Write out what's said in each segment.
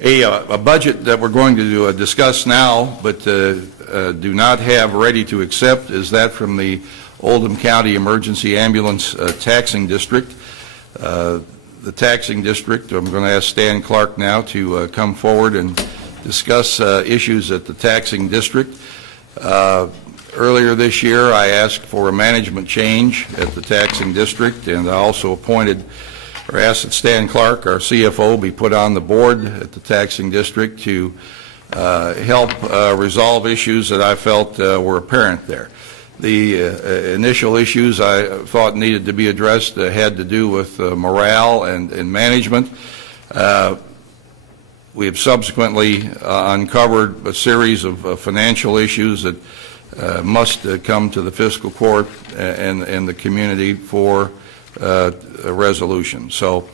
A budget that we're going to discuss now, but do not have ready to accept, is that from the Oldham County Emergency Ambulance Taxing District. The taxing district, I'm going to ask Stan Clark now to come forward and discuss issues at the taxing district. Earlier this year, I asked for a management change at the taxing district, and I also appointed or asked that Stan Clark, our CFO, be put on the board at the taxing district to help resolve issues that I felt were apparent there. The initial issues I thought needed to be addressed had to do with morale and management. We have subsequently uncovered a series of financial issues that must come to the fiscal court and the community for a resolution. So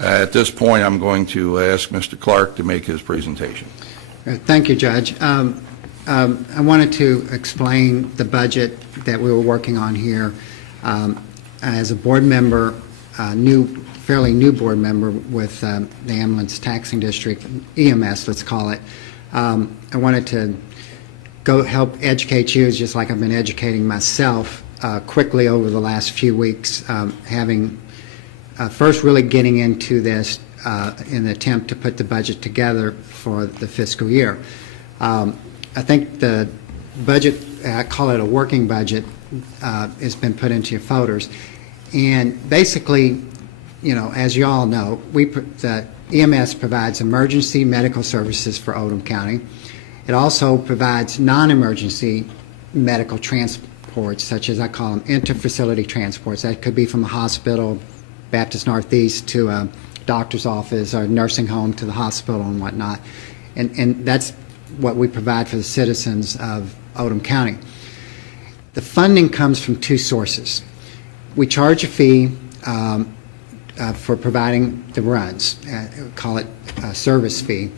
at this point, I'm going to ask Mr. Clark to make his presentation. Thank you, Judge. I wanted to explain the budget that we were working on here. As a board member, fairly new board member with the Ambulance Taxing District, EMS, let's call it, I wanted to go help educate you, just like I've been educating myself quickly over the last few weeks, having first really getting into this in an attempt to put the budget together for the fiscal year. I think the budget, I call it a working budget, has been put into your folders. And basically, you know, as you all know, the EMS provides emergency medical services for Oldham County. It also provides non-emergency medical transports, such as I call them interfacility transports. That could be from a hospital, Baptist Northeast, to a doctor's office or nursing home to the hospital and whatnot. And that's what we provide for the citizens of Oldham County. The funding comes from two sources. We charge a fee for providing the runs, call it a service fee,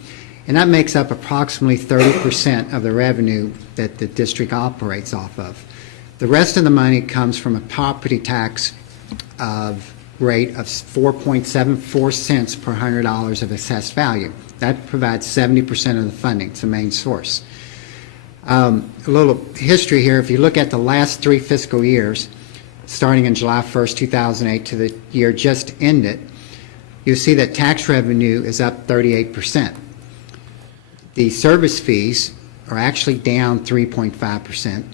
and that makes up approximately 30% of the revenue that the district operates off of. The rest of the money comes from a property tax rate of 4.74 cents per $100 of assessed value. That provides 70% of the funding. It's the main source. A little history here. If you look at the last 3 fiscal years, starting in July 1st, 2008 to the year just ended, you'll see that tax revenue is up 38%. The service fees are actually down 3.5%,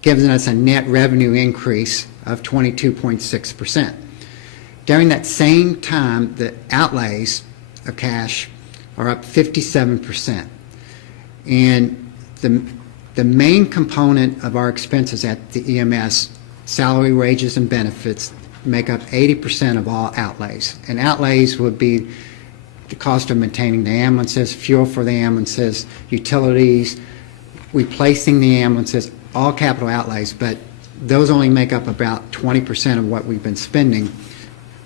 giving us a net revenue increase of 22.6%. During that same time, the outlays of cash are up 57%. And the main component of our expenses at the EMS, salary, wages, and benefits, make up 80% of all outlays. And outlays would be the cost of maintaining the ambulances, fuel for the ambulances, utilities, replacing the ambulances, all capital outlays, but those only make up about 20% of what we've been spending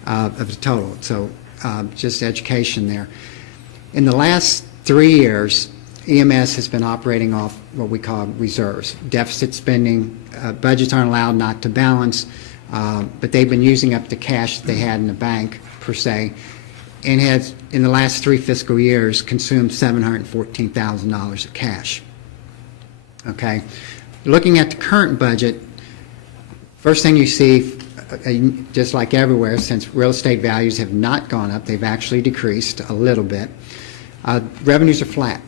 of the total. So just education there. In the last 3 years, EMS has been operating off what we call reserves, deficit spending. Budgets aren't allowed not to balance, but they've been using up the cash that they had in the bank, per se, and has, in the last 3 fiscal years, consumed $714,000 of cash. Okay. Looking at the current budget, first thing you see, just like everywhere, since real estate values have not gone up, they've actually decreased a little bit. Revenues are flat.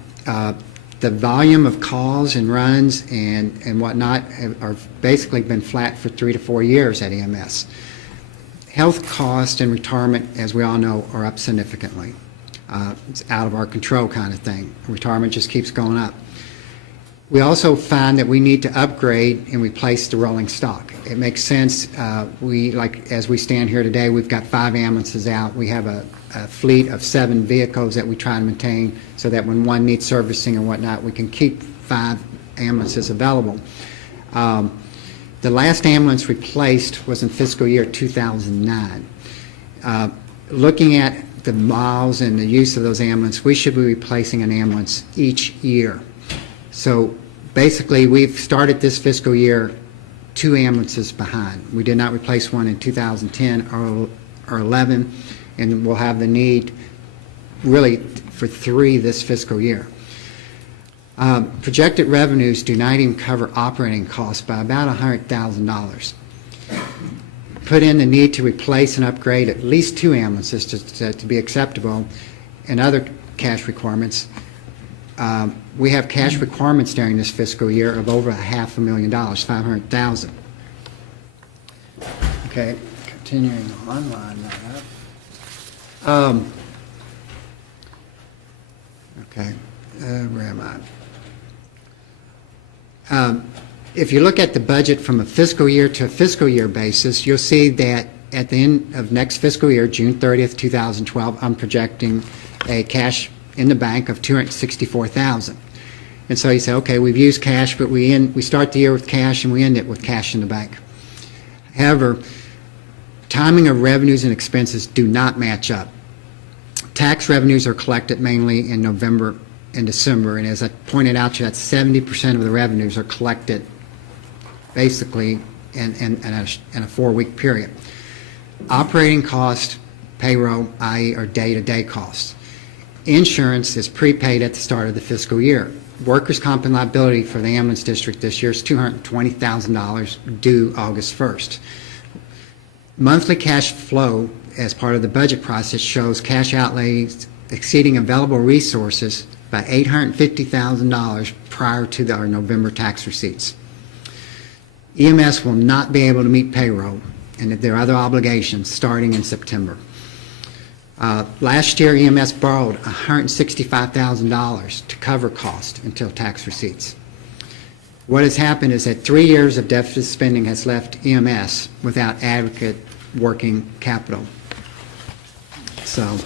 The volume of calls and runs and whatnot are basically been flat for 3 to 4 years at EMS. Health cost and retirement, as we all know, are up significantly. It's out of our control kind of thing. Retirement just keeps going up. We also find that we need to upgrade and replace the rolling stock. It makes sense. As we stand here today, we've got 5 ambulances out. We have a fleet of 7 vehicles that we try to maintain so that when one needs servicing or whatnot, we can keep 5 ambulances available. The last ambulance replaced was in fiscal year 2009. Looking at the miles and the use of those ambulances, we should be replacing an ambulance each year. So basically, we've started this fiscal year 2 ambulances behind. We did not replace one in 2010 or 11, and we'll have the need really for 3 this fiscal year. Projected revenues do not even cover operating costs by about $100,000. Put in the need to replace and upgrade at least 2 ambulances to be acceptable, and other cash requirements. We have cash requirements during this fiscal year of over $500,000, $500,000. Okay, continuing on, line that up. Okay, where am I? If you look at the budget from a fiscal year to a fiscal year basis, you'll see that at the end of next fiscal year, June 30th, 2012, I'm projecting a cash in the bank of $264,000. And so you say, okay, we've used cash, but we start the year with cash and we end it with cash in the bank. However, timing of revenues and expenses do not match up. Tax revenues are collected mainly in November and December, and as I pointed out to you, that 70% of the revenues are collected basically in a 4-week period. Operating costs, payroll, i.e., are day-to-day costs. Insurance is prepaid at the start of the fiscal year. Workers' comp and liability for the ambulance district this year is $220,000 due August 1st. Monthly cash flow as part of the budget process shows cash outlays exceeding available resources by $850,000 prior to our November tax receipts. EMS will not be able to meet payroll and their other obligations starting in September. Last year, EMS borrowed $165,000 to cover costs until tax receipts. What has happened is that 3 years of deficit spending has left EMS without adequate working capital. So